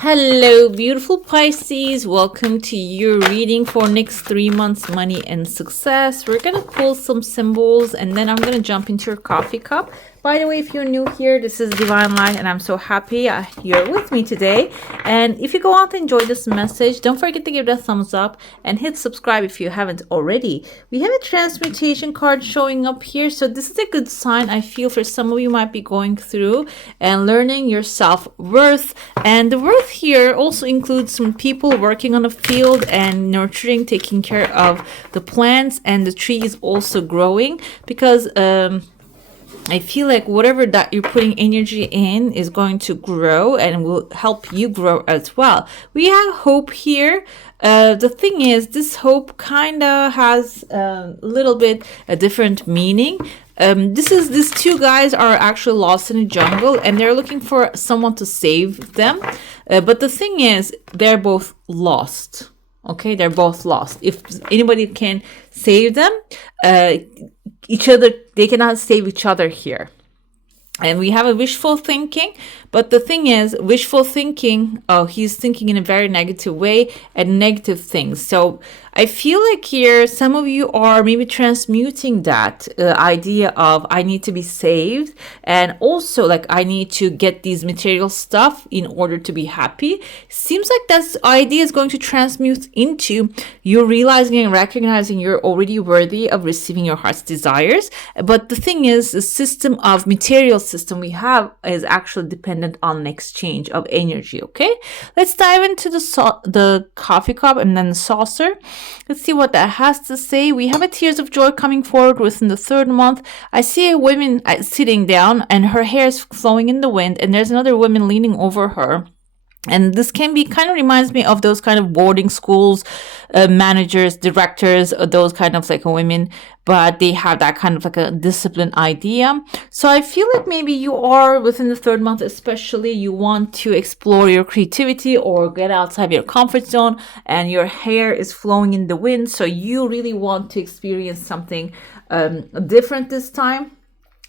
Hello, beautiful Pisces. Welcome to your reading for next 3 months, money and success. We're going to pull some symbols and then I'm going to jump into your coffee cup. By the way, if you're new here, this is Divine Light and I'm so happy you're with me today. And if you go out and enjoy this message, don't forget to give it a thumbs up and hit subscribe if you haven't already. We have a transmutation card showing up here. So this is a good sign, I feel, for some of you might be going through and learning your self-worth. And the worth here also includes some people working on a field and nurturing, taking care of the plants, and the tree is also growing because I feel like whatever that you're putting energy in is going to grow and will help you grow as well. We have hope here. The thing is, this hope kind of has a little bit a different meaning. These two guys are actually lost in a jungle and they're looking for someone to save them. But the thing is, they're both lost. Okay, they're both lost. If anybody can save them, they cannot save each other here. And we have a wishful thinking, but the thing is, wishful thinking, he's thinking in a very negative way and negative things. So I feel like here, some of you are maybe transmuting that idea of I need to be saved. And also like I need to get these material stuff in order to be happy. Seems like that idea is going to transmute into you realizing and recognizing you're already worthy of receiving your heart's desires. But the thing is, the system of material system we have is actually dependent on an exchange of energy. Okay, let's dive into the coffee cup and then the saucer. Let's see what that has to say. We have a tears of joy coming forward within the 3rd month. I see a woman sitting down and her hair is flowing in the wind, and there's another woman leaning over her. And this can be kind of reminds me of those kind of boarding schools, managers, directors, those kind of like women, but they have that kind of like a discipline idea. So I feel like maybe you are within the 3rd month, especially you want to explore your creativity or get outside your comfort zone, and your hair is flowing in the wind. So you really want to experience something different this time.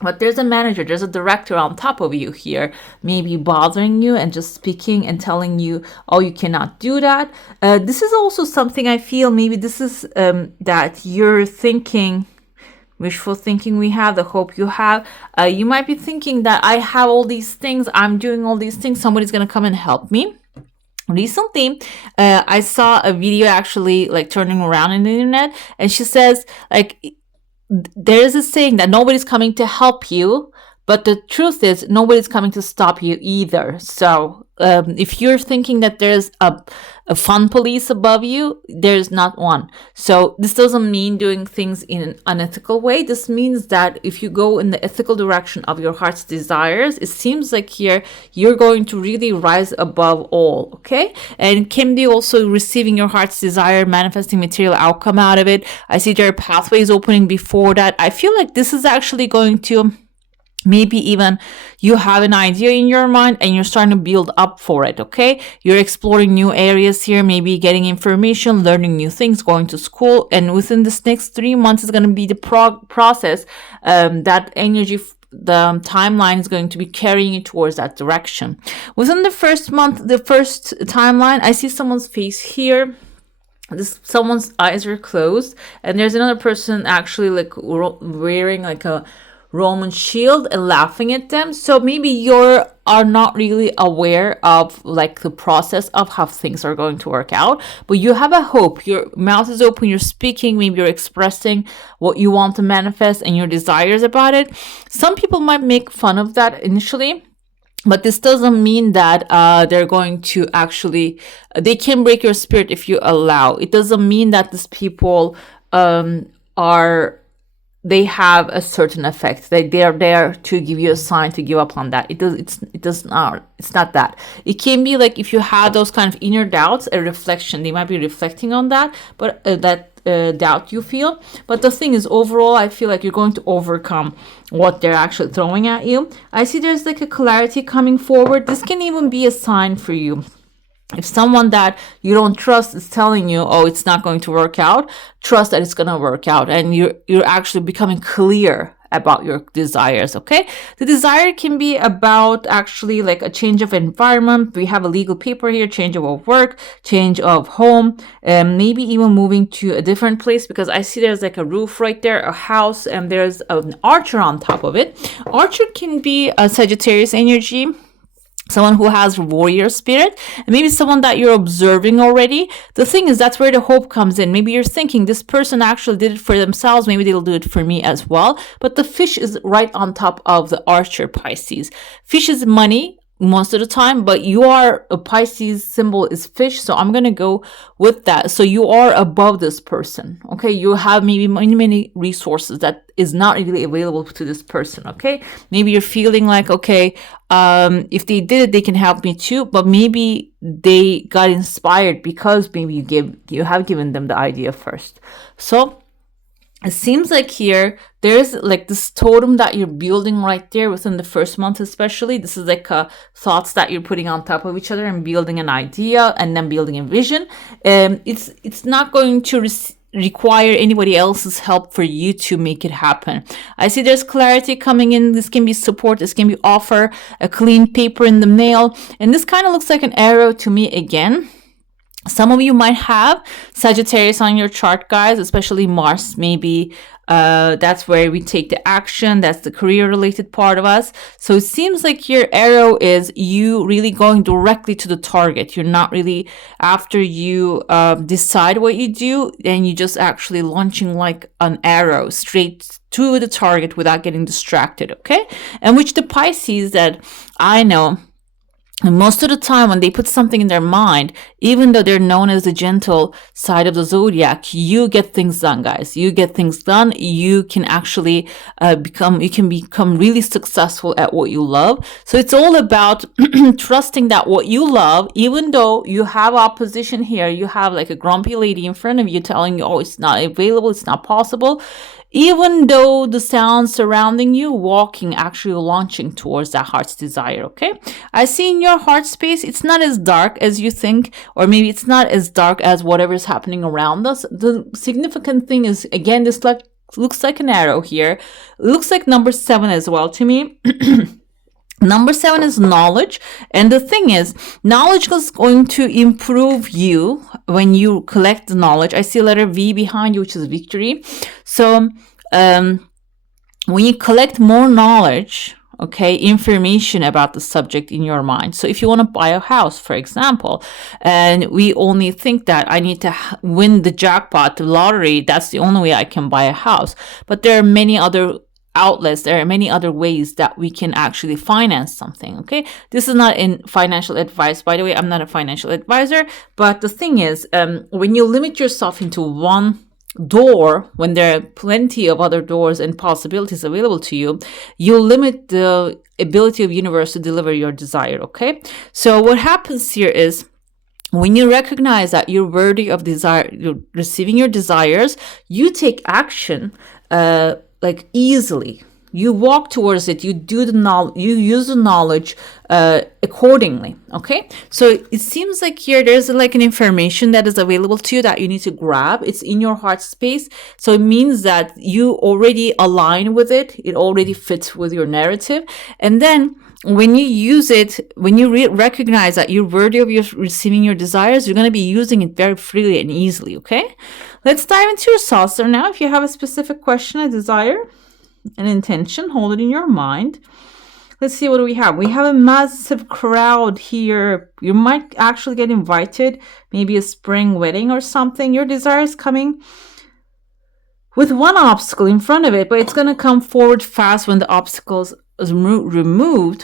But there's a manager, there's a director on top of you here, maybe bothering you and just speaking and telling you, oh, you cannot do that. This is also something I feel maybe this is that you're thinking, wishful thinking we have, the hope you have. You might be thinking that I have all these things, I'm doing all these things, somebody's going to come and help me. Recently, I saw a video actually like turning around in the internet, and she says like, there is a saying that nobody's coming to help you, but the truth is nobody's coming to stop you either. So if you're thinking that there's a fun police above you, there's not one. So this doesn't mean doing things in an unethical way. This means that if you go in the ethical direction of your heart's desires, it seems like here you're going to really rise above all, okay? And can be also receiving your heart's desire, manifesting material outcome out of it. I see there are pathways opening before that. I feel like this is actually going to maybe even you have an idea in your mind and you're starting to build up for it, okay? You're exploring new areas here, maybe getting information, learning new things, going to school. And within this next 3 months is going to be the process that energy, the timeline is going to be carrying you towards that direction. Within the 1st month, the first timeline, I see someone's face here. Someone's eyes are closed. And there's another person actually like wearing like a Roman shield and laughing at them. So maybe you are not really aware of like the process of how things are going to work out, but you have a hope. Your mouth is open, you're speaking, maybe you're expressing what you want to manifest and your desires about it. Some people might make fun of that initially, but this doesn't mean that they're going to actually, they can break your spirit if you allow. It doesn't mean that these people they have a certain effect. They are there to give you a sign to give up on that. It's not that. It can be like if you have those kind of inner doubts, a reflection. They might be reflecting on that, but doubt you feel. But the thing is, overall, I feel like you're going to overcome what they're actually throwing at you. I see there's like a clarity coming forward. This can even be a sign for you. If someone that you don't trust is telling you, oh, it's not going to work out, trust that it's going to work out. And you're actually becoming clear about your desires, okay? The desire can be about actually like a change of environment. We have a legal paper here, change of work, change of home, and maybe even moving to a different place, because I see there's like a roof right there, a house, and there's an archer on top of it. Archer can be a Sagittarius energy, someone who has warrior spirit, and maybe someone that you're observing already. The thing is, that's where the hope comes in. Maybe you're thinking this person actually did it for themselves, maybe they'll do it for me as well. But the fish is right on top of the archer, Pisces. Fish is money most of the time, but you are a Pisces symbol is fish, so I'm gonna go with that. So you are above this person, okay? You have maybe many resources that is not really available to this person, okay? Maybe you're feeling like, okay, if they did it, they can help me too, but maybe they got inspired because maybe you have given them the idea first. So it seems like here there's like this totem that you're building right there within the first month, especially. This is like thoughts that you're putting on top of each other and building an idea and then building a vision. It's not going to require anybody else's help for you to make it happen. I see there's clarity coming in. This can be support, this can be offer, a clean paper in the mail, and this kind of looks like an arrow to me again. Some of you might have Sagittarius on your chart, guys, especially Mars. Maybe that's where we take the action. That's the career-related part of us. So it seems like your arrow is you really going directly to the target. You're not really, after you decide what you do, then you just actually launching like an arrow straight to the target without getting distracted, okay? And which the Pisces that I know, and most of the time when they put something in their mind, even though they're known as the gentle side of the zodiac, you get things done, guys. You get things done. You can actually become really successful at what you love. So it's all about trusting that what you love, even though you have opposition here, you have like a grumpy lady in front of you telling you, oh, it's not available, it's not possible. Even though the sounds surrounding you, walking, actually launching towards that heart's desire, okay? I see in your heart space, it's not as dark as you think, or maybe it's not as dark as whatever is happening around us. The significant thing is, again, this looks like an arrow here. It looks like number 7 as well to me. Number 7 is knowledge. And the thing is, knowledge is going to improve you when you collect the knowledge. I see a letter V behind you, which is victory. So when you collect more knowledge, okay, information about the subject in your mind. So if you want to buy a house, for example, and we only think that I need to win the jackpot, the lottery, that's the only way I can buy a house. But there are many other outlets, there are many other ways that we can actually finance something, okay? This is not in financial advice, by the way. I'm not a financial advisor, but the thing is, when you limit yourself into one door, when there are plenty of other doors and possibilities available to you, you limit the ability of universe to deliver your desire, okay? So what happens here is, when you recognize that you're worthy of desire, you're receiving your desires, you take action, like easily. You walk towards it. You do the knowledge. You use the knowledge accordingly. Okay. So it seems like here there's like an information that is available to you that you need to grab. It's in your heart space. So it means that you already align with it. It already fits with your narrative. And then when you use it, when you recognize that you're worthy of receiving your desires, you're going to be using it very freely and easily. Okay. Let's dive into your saucer now. If you have a specific question, a desire, an intention, hold it in your mind. Let's see, what do we have? We have a massive crowd here. You might actually get invited, maybe a spring wedding or something. Your desire is coming with one obstacle in front of it, but it's going to come forward fast when the obstacles is removed.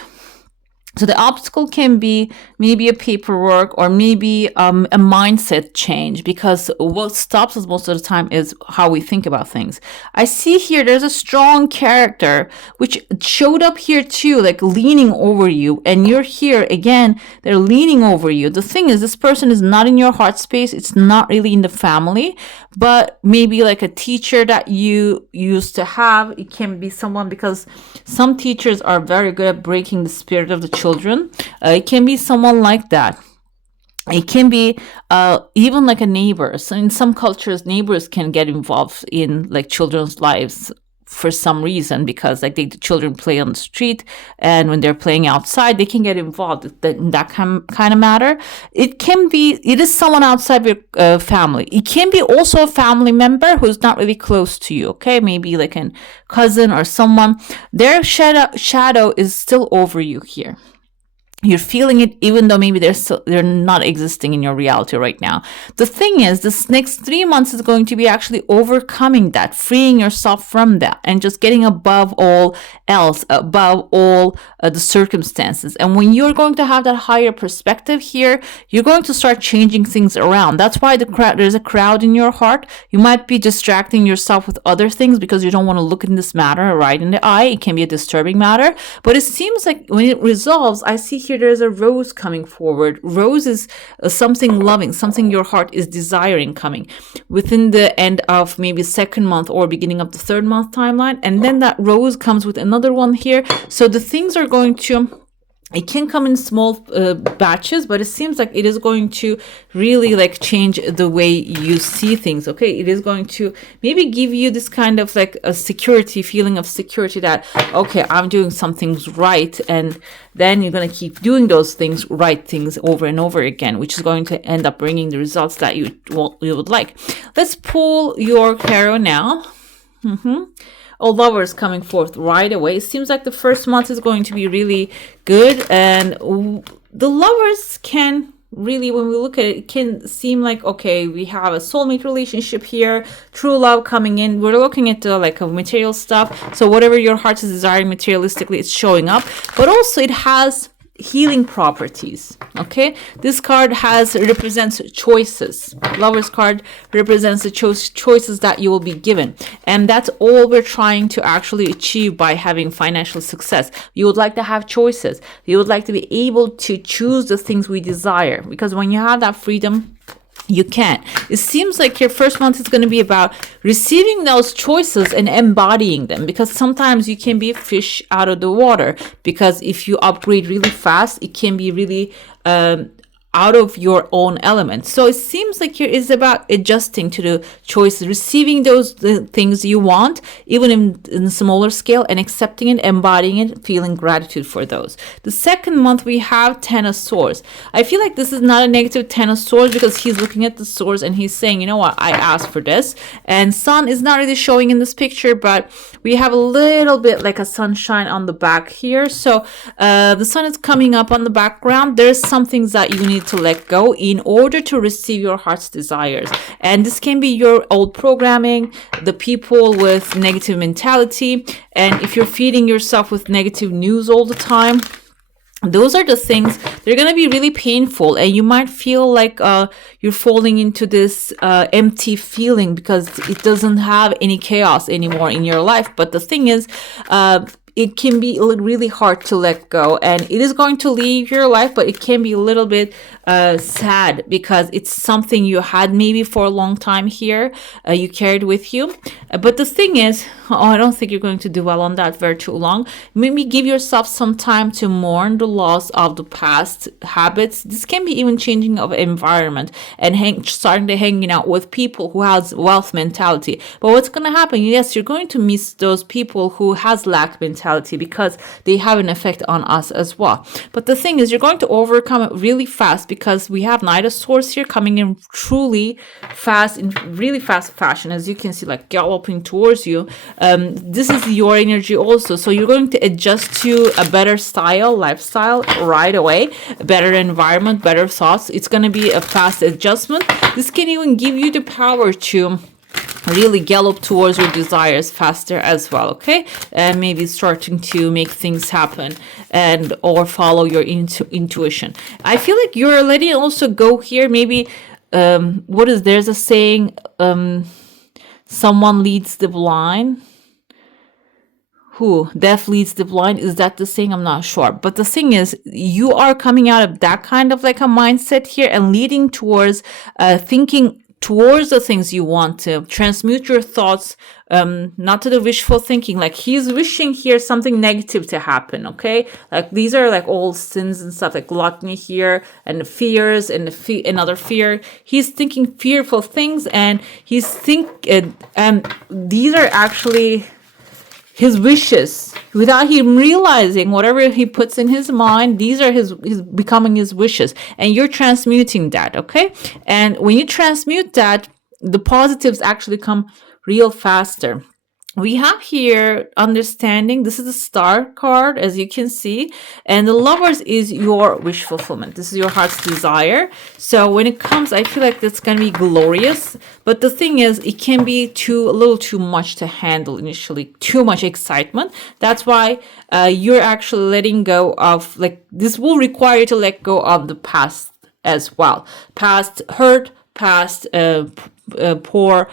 So the obstacle can be maybe a paperwork or maybe a mindset change, because what stops us most of the time is how we think about things. I see here there's a strong character which showed up here too, like leaning over you, and you're here again, they're leaning over you. The thing is, this person is not in your heart space. It's not really in the family, but maybe like a teacher that you used to have. It can be someone, because some teachers are very good at breaking the spirit of the children. It can be someone like that. It can be even like a neighbor. So in some cultures, neighbors can get involved in like children's lives for some reason, because like the children play on the street, and when they're playing outside, they can get involved in that kind of matter. It is someone outside your family. It can be also a family member who's not really close to you, okay? Maybe like a cousin or someone. Their shadow is still over you here. You're feeling it, even though maybe they're not existing in your reality right now. The thing is, this next 3 months is going to be actually overcoming that, freeing yourself from that, and just getting above all else, above all the circumstances. And when you're going to have that higher perspective here, you're going to start changing things around. That's why there's a crowd in your heart. You might be distracting yourself with other things because you don't want to look in this matter right in the eye. It can be a disturbing matter, but it seems like when it resolves, I see here there's a rose coming forward. Rose is something loving, something your heart is desiring coming within the end of maybe second month or beginning of the third month timeline. And then that rose comes with another one here. So the things are going to, it can come in small batches, but it seems like it is going to really like change the way you see things. Okay, it is going to maybe give you this kind of like a security, feeling of security that, okay, I'm doing some things right, and then you're going to keep doing those things, right things over and over again, which is going to end up bringing the results that you would like. Let's pull your tarot now. Lovers coming forth right away. It seems like the first month is going to be really good, and the lovers can really, when we look at it, it can seem like, okay, we have a soulmate relationship here, true love coming in. We're looking at the like of material stuff, so whatever your heart is desiring materialistically, it's showing up, but also it has healing properties. Okay, this card represents choices. Lover's card represents the choices that you will be given, and that's all we're trying to actually achieve by having financial success. You would like to have choices. You would like to be able to choose the things we desire, because when you have that freedom, you can. It seems like your first month is going to be about receiving those choices and embodying them, because sometimes you can be a fish out of the water, because if you upgrade really fast, it can be really out of your own element. So it seems like here is about adjusting to the choices, receiving those things you want, even in smaller scale, and accepting it, embodying it, feeling gratitude for those. The second month we have Ten of Swords. I feel like this is not a negative Ten of Swords, because he's looking at the swords and he's saying, you know what, I asked for this. And sun is not really showing in this picture, but we have a little bit like a sunshine on the back here. So the sun is coming up on the background. There's some things that you need to let go in order to receive your heart's desires, and this can be your old programming, the people with negative mentality, and if you're feeding yourself with negative news all the time, those are the things, they're going to be really painful, and you might feel like you're falling into this empty feeling because it doesn't have any chaos anymore in your life. But the thing is, it can be really hard to let go, and it is going to leave your life, but it can be a little bit sad, because it's something you had maybe for a long time here, you carried with you. But the thing is, I don't think you're going to dwell on that very too long. Maybe give yourself some time to mourn the loss of the past habits. This can be even changing of environment and starting to hanging out with people who has wealth mentality. But what's going to happen? Yes, you're going to miss those people who has lack mentality, because they have an effect on us as well. But the thing is, you're going to overcome it really fast, because we have Knight of Swords here coming in truly fast, in really fast fashion, as you can see, like galloping towards you. This is your energy also, so you're going to adjust to a better lifestyle right away, a better environment, better thoughts. It's going to be a fast adjustment. This can even give you the power to really gallop towards your desires faster as well. Okay, and maybe starting to make things happen, and or follow your intuition. I feel like you're letting it also go here. Maybe there's a saying, someone leads the blind. Death leads the blind. Is that the saying? I'm not sure. But the thing is, you are coming out of that kind of like a mindset here, and leading towards thinking towards the things you want to transmute your thoughts, not to the wishful thinking. Like he's wishing here something negative to happen. Okay, like these are like all sins and stuff, like gluttony here, and the fears, and another fear. He's thinking fearful things, and and these are actually his wishes without him realizing. Whatever he puts in his mind, these are his becoming his wishes, and you're transmuting that. Okay, and when you transmute that, the positives actually come real faster. We have here understanding. This is the star card, as you can see, and the lovers is your wish fulfillment. This is your heart's desire. So when it comes, I feel like that's going to be glorious, but the thing is, it can be a little too much to handle initially, too much excitement. That's why you're actually letting go of, like, this will require you to let go of the past as well. Past hurt, past poor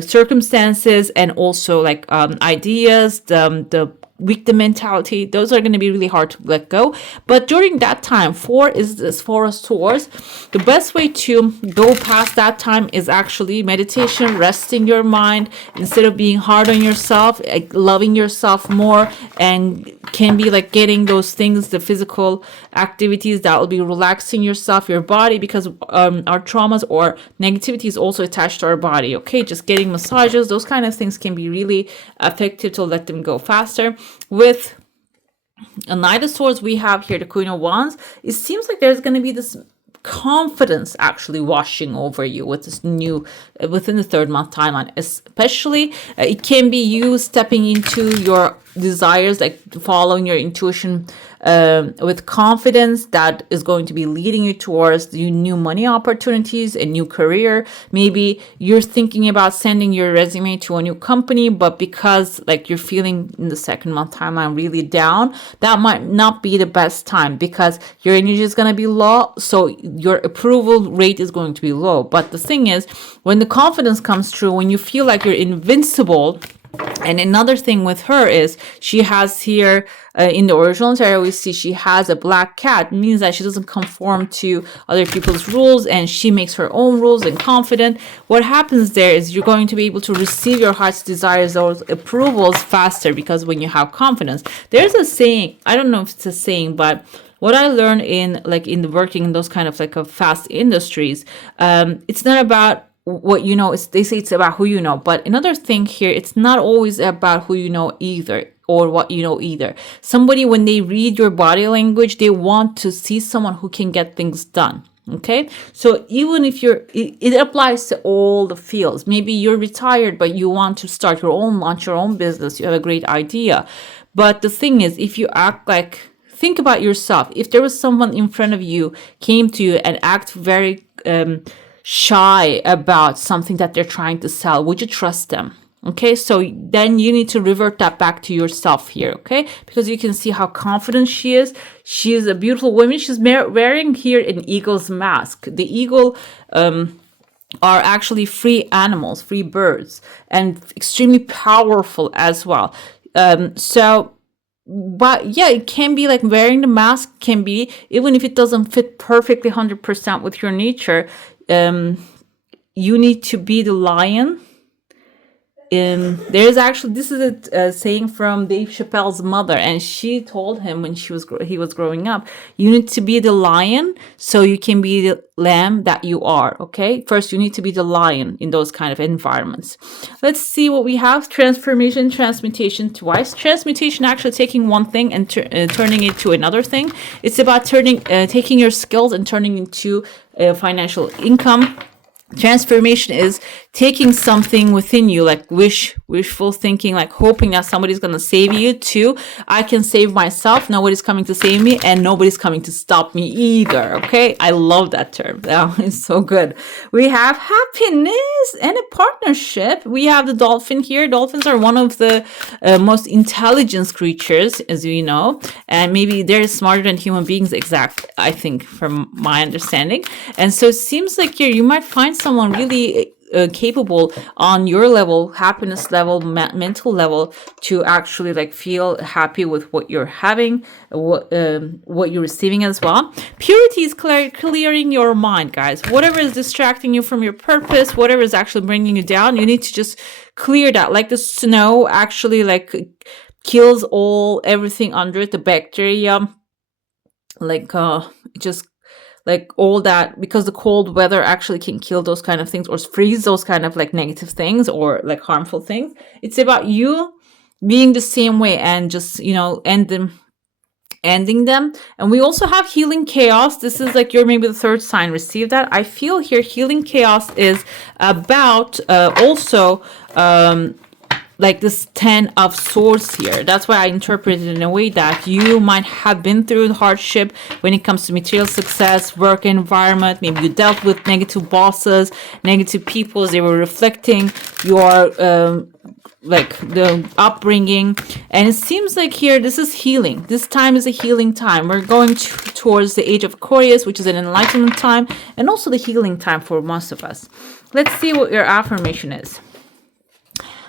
circumstances, and also like ideas, the victim mentality. Those are going to be really hard to let go. But during that time, 4 is this 4 of swords. The best way to go past that time is actually meditation, resting your mind instead of being hard on yourself, like loving yourself more, and can be like getting those things, the physical activities that will be relaxing yourself, your body, because our traumas or negativity is also attached to our body. Okay, just getting massages, those kind of things can be really effective to let them go faster. With a Knight of Swords, we have here the Queen of Wands. It seems like there's going to be this confidence actually washing over you with this new within the 3rd month timeline. Especially it can be you stepping into your desires, like following your intuition with confidence, that is going to be leading you towards the new money opportunities, a new career. Maybe you're thinking about sending your resume to a new company, but because like you're feeling in the 2nd month timeline really down, that might not be the best time because your energy is going to be low, so your approval rate is going to be low. But the thing is, when the confidence comes through, when you feel like you're invincible. And another thing with her is she has here in the original tarot, we see she has a black cat. It means that she doesn't conform to other people's rules, and she makes her own rules and confident. What happens there is you're going to be able to receive your heart's desires, those approvals faster, because when you have confidence, there's a saying, I don't know if it's a saying, but what I learned in the working in those kind of like a fast industries, it's not about what you know. They say it's about who you know, but another thing here, it's not always about who you know either, or what you know either. Somebody, when they read your body language, they want to see someone who can get things done. Okay, so even if it applies to all the fields. Maybe you're retired, but you want to start your own, launch your own business. You have a great idea, but the thing is, if you act like, think about yourself. If there was someone in front of you, came to you and act very shy about something that they're trying to sell, would you trust them? Okay, so then you need to revert that back to yourself here, okay? Because you can see how confident she is. She is a beautiful woman. She's wearing here an eagle's mask. The eagle are actually free animals, free birds, and extremely powerful as well. But yeah, it can be like wearing the mask can be, even if it doesn't fit perfectly 100% with your nature, you need to be the lion. There's actually, this is a saying from Dave Chappelle's mother, and she told him when he was growing up, you need to be the lion so you can be the lamb that you are. Okay, first you need to be the lion in those kind of environments. Let's see what we have. Transformation, transmutation twice. Transmutation, actually taking one thing and turning it to another thing. It's about taking your skills and turning into financial income. Transformation is taking something within you, like wishful thinking, like hoping that somebody's going to save you, to I can save myself, nobody's coming to save me, and nobody's coming to stop me either. Okay, I love that term. That is so good. We have happiness and a partnership. We have the dolphin here. Dolphins are one of the most intelligent creatures, as we know, and maybe they're smarter than human beings, I think, from my understanding. And so it seems like you might find someone really capable on your level, happiness level, mental level, to actually like feel happy with what you're having, what you're receiving as well. Purity is clearing your mind, guys. Whatever is distracting you from your purpose, whatever is actually bringing you down, you need to just clear that. Like the snow actually like kills everything under it, the bacteria, like just like all that, because the cold weather actually can kill those kind of things or freeze those kind of like negative things or like harmful things. It's about you being the same way and just, you know, ending them. And we also have healing chaos. This is like you're maybe the third sign received that. I feel here healing chaos is about also like this 10 of swords here. That's why I interpret it in a way that you might have been through hardship when it comes to material success, work environment. Maybe you dealt with negative bosses, negative people. They were reflecting your like the upbringing, and it seems like here this is healing. This time is a healing time. We're going towards the age of Aquarius, which is an enlightenment time and also the healing time for most of us. Let's see what your affirmation is.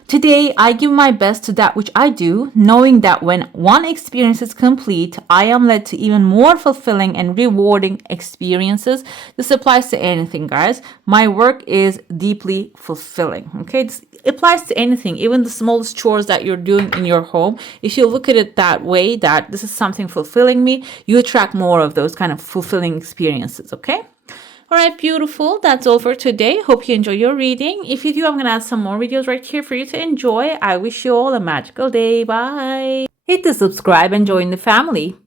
Today, I give my best to that which I do, knowing that when one experience is complete, I am led to even more fulfilling and rewarding experiences. This applies to anything, guys. My work is deeply fulfilling. Okay, this applies to anything, even the smallest chores that you're doing in your home. If you look at it that way, that this is something fulfilling me, you attract more of those kind of fulfilling experiences. Okay. All right, beautiful. That's all for today. Hope you enjoy your reading. If you do, I'm going to add some more videos right here for you to enjoy. I wish you all a magical day. Bye. Hit the subscribe and join the family.